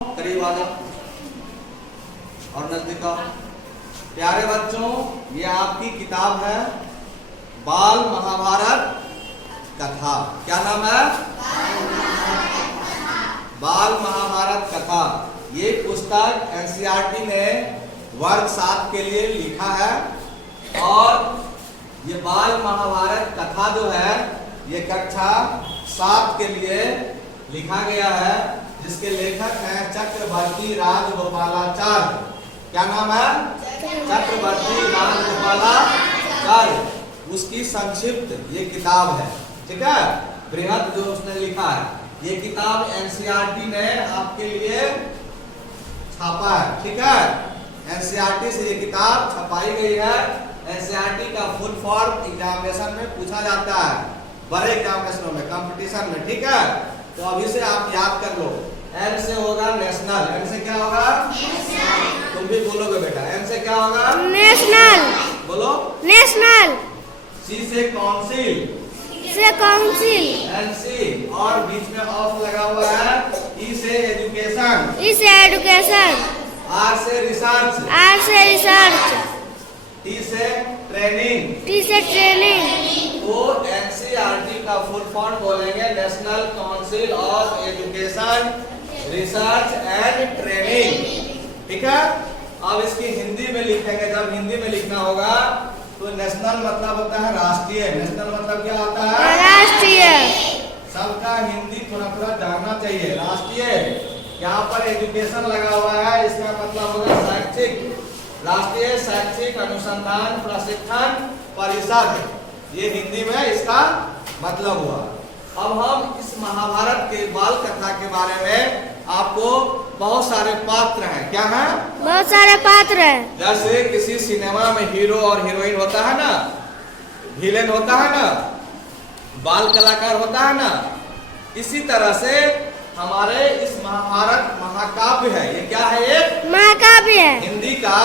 करीब आ जाओ और नजदीक आओ। प्यारे बच्चों, ये आपकी किताब है बाल महाभारत कथा। क्या नाम है? बाल महाभारत कथा। ये पुस्तक एनसीईआरटी ने वर्ग 7 के लिए लिखा है और ये बाल महाभारत कथा जो है ये कक्षा 7 के लिए लिखा गया है, जिसके लेखक हैं चक्रवर्ती राजगोपालाचार्य। क्या नाम है? चक्रवर्ती राजगोपालाचार्य। उसकी संक्षिप्त ये किताब है, ठीक है, बृहद जो उसने लिखा है। ये किताब एनसीईआरटी ने आपके लिए छापा है, ठीक है। एनसीईआरटी से ये किताब छपाई गई है। एनसीईआरटी का फुल फॉर्म एग्जामिनेशन में पूछा जाता है, बड़े एग्जामिनेशनों में, कंपटीशन में, ठीक है। तो अभी से आप याद कर लो। एन से होगा नेशनल। एन से क्या होगा? नेशनल। तुम भी बोलोगे बेटा। एन से क्या होगा? नेशनल। बोलो। नेशनल। सी से काउंसिल। से काउंसिल। एन सी और बीच में ऑफ लगा हुआ है। ई से एजुकेशन। ई से एजुकेशन। आर से रिसर्च। आर से रिसर्च। टी से ट्रेनिंग। टी से ट्रेनिंग। वो एनसीईआरटी का फुल फॉर्म बोलेंगे national council of education research and training, ठीक है। अब इसकी हिंदी में लिखेंगे। जब हिंदी में लिखना होगा तो नेशनल मतलब होता है राष्ट्रीय। नेशनल मतलब क्या होता है? राष्ट्रीय। सबका हिंदी थोड़ा थोड़ा जानना चाहिए। राष्ट्रीय, यहाँ पर एजुकेशन लगा हुआ है, इसका मतलब होगा शैक्षिक। राष्ट्रीय शैक्षिक अनुसंधान प्रशिक्षण परिषद, ये हिंदी में इसका मतलब हुआ। अब हम इस महाभारत के बाल कथा के बारे में आपको बहुत सारे पात्र हैं। क्या है? बहुत सारे पात्र हैं। जैसे किसी सिनेमा में हीरो और हीरोइन होता है ना, विलेन होता है ना, बाल कलाकार होता है ना, इसी तरह से हमारे इस महाभारत महाकाव्य है। ये क्या है? एक महाकाव्य है। हिंदी का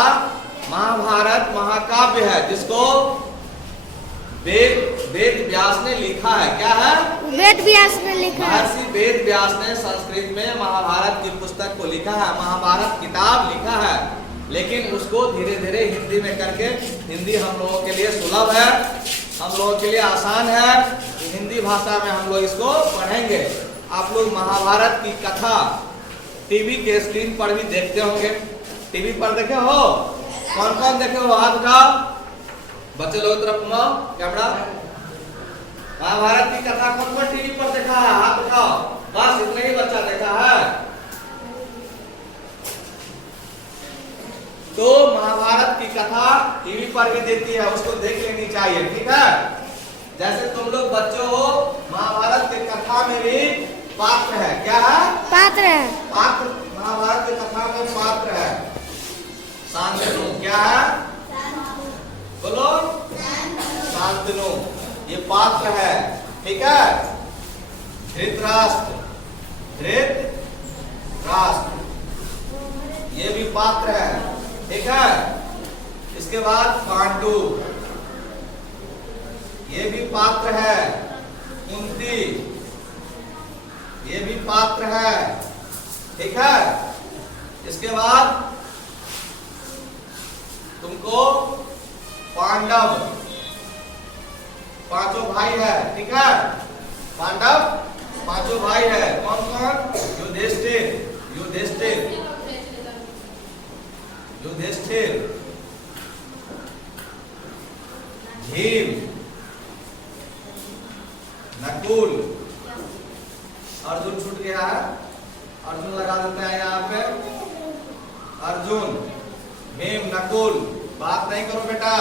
महाभारत महाकाव्य है, जिसको वेद व्यास ने लिखा है। क्या है? वेद व्यास ने लिखा है। महर्षि वेद व्यास ने संस्कृत में महाभारत की पुस्तक को लिखा है, महाभारत किताब लिखा है, लेकिन उसको धीरे धीरे हिंदी में करके, हिंदी हम लोगों के लिए सुलभ है, हम लोगों के लिए आसान है, हिंदी भाषा में हम लोग इसको पढ़ेंगे। आप लोग महाभारत की कथा टीवी के स्क्रीन पर भी देखते होंगे। टीवी पर देखे हो? कौन कौन देखे हो? हाथ उठाओ। बच्चे लोग तरफ घुमाओ कैमरा। महाभारत की कथा कौन कौन टीवी पर देखा है? हाथ उठाओ। बस इतना ही बच्चा देखा है। तो महाभारत की कथा टीवी पर भी देती है, उसको देख लेनी चाहिए, ठीक है। जैसे तुम लोग बच्चों हो, महाभारत की कथा में भी पात्र है। क्या है? पात्र है। पात्र महाभारत की कथा में पात्र है। शांतनु। क्या है? बोलो। शांतनु, ये पात्र है, ठीक है। धृतराष्ट्र। धृतराष्ट्र, ये भी पात्र है, ठीक है। इसके बाद पांडु, ये भी पात्र है। कुंती, ये भी पात्र है, ठीक है। इसके बाद तुमको पांडव, पांचों भाई है, ठीक है। पांडव पांचों भाई है। कौन कौन? युधिष्ठिर, युधिष्ठिर, युधिष्ठिर, भीम, नकुल, अर्जुन छूट गया है, अर्जुन लगा देते हैं यहाँ पे। अर्जुन, भीम, नकुल। बात नहीं करो बेटा,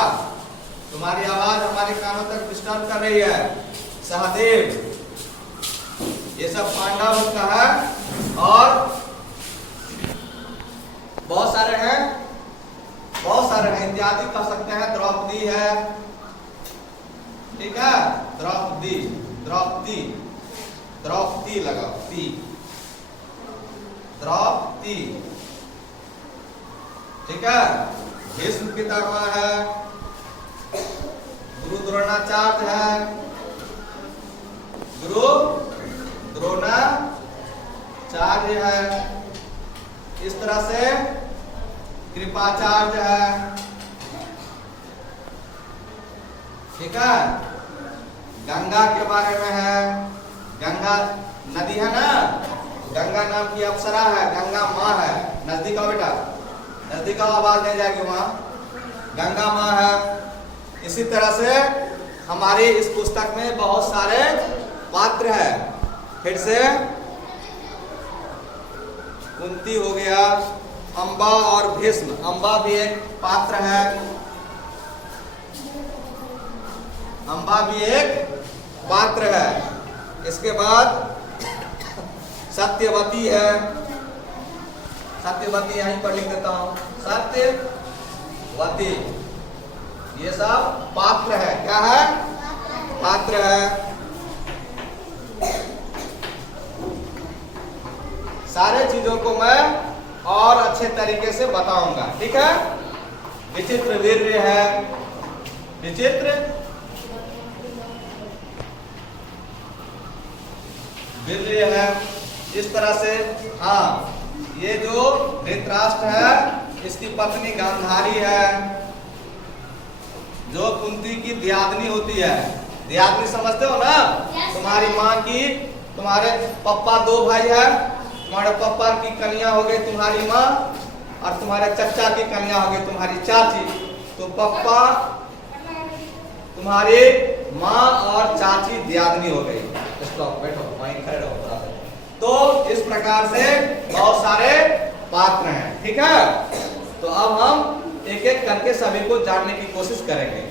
तुम्हारी आवाज हमारे कानों तक डिस्टर्ब कर रही है। सहदेव, ये सब पांडव का है। और बहुत सारे हैं, बहुत सारे हैं, इत्यादि कह सकते हैं। द्रौपदी है, ठीक है। द्रौपदी, द्रौपदी, द्रौपदी लगाओ, ती, द्रौपदी, ठीक है। भीष्म पितामह है, गुरु द्रोणाचार्य है, गुरु द्रोणाचार्य है, इस तरह से कृपाचार्य है, ठीक है। गंगा के बारे में है, गंगा नदी है ना, गंगा नाम की अप्सरा है, गंगा माँ है। नजदीक आओ बेटा, नजदीक आओ, आवाज नहीं जाएगी वहां। गंगा माँ है। इसी तरह से हमारी इस पुस्तक में बहुत सारे पात्र है। फिर से कुंती हो गया, अंबा और भीष्म, अंबा भी एक पात्र है, अंबा भी एक पात्र है। इसके बाद सत्यवती है, सत्यवती यहीं पर लिख देता हूं, सत्यवती, ये सब पात्र है। क्या है? पात्र है। सारे चीजों को मैं और अच्छे तरीके से बताऊंगा, ठीक है। विचित्र वीर्य है, विचित्र वीर्य है। इस तरह से हाँ, ये जो धृतराष्ट्र है इसकी पत्नी गांधारी है, जो कुंती की दियादनी होती है। दियादनी समझते हो ना? तुम्हारी माँ की, तुम्हारे पापा दो भाई है, तुम्हारे पापा की कन्या हो गई तुम्हारी माँ, और तुम्हारे चचा की कन्या हो गई तुम्हारी चाची। तो पापा तुम्हारी माँ और चाची दियादनी हो गई। स्टॉप, बैठो, वहीं खड़े रहो थोड़ा सा। तो इस प्रकार से बहुत सारे पात्र हैं, ठीक है। तो अब हम एक एक करके सभी को जानने की कोशिश करेंगे।